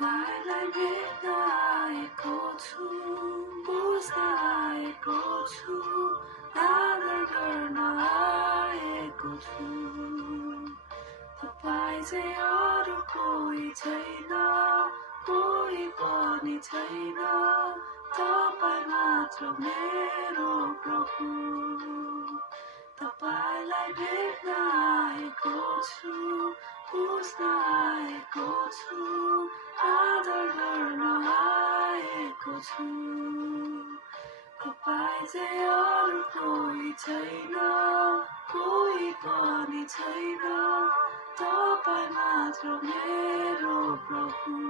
तपाईँलाई भेट्न आएको छु, बुझ्न आएको छु, आदर गर्न आएको छु। तपाईँ चाहिँ अरू कोही छैन, कोही पनि छैन, तपाईँ मात्र मेरो प्रभु। तपाईँलाई भेट्न आएको छु, बुझ्न आएको छु, आदर गर्न आएको छु। तपाईँ चाहिँ अरू कोही छैन, कोही पनि छैन, तपाईँ मात्र मेरो प्रभु।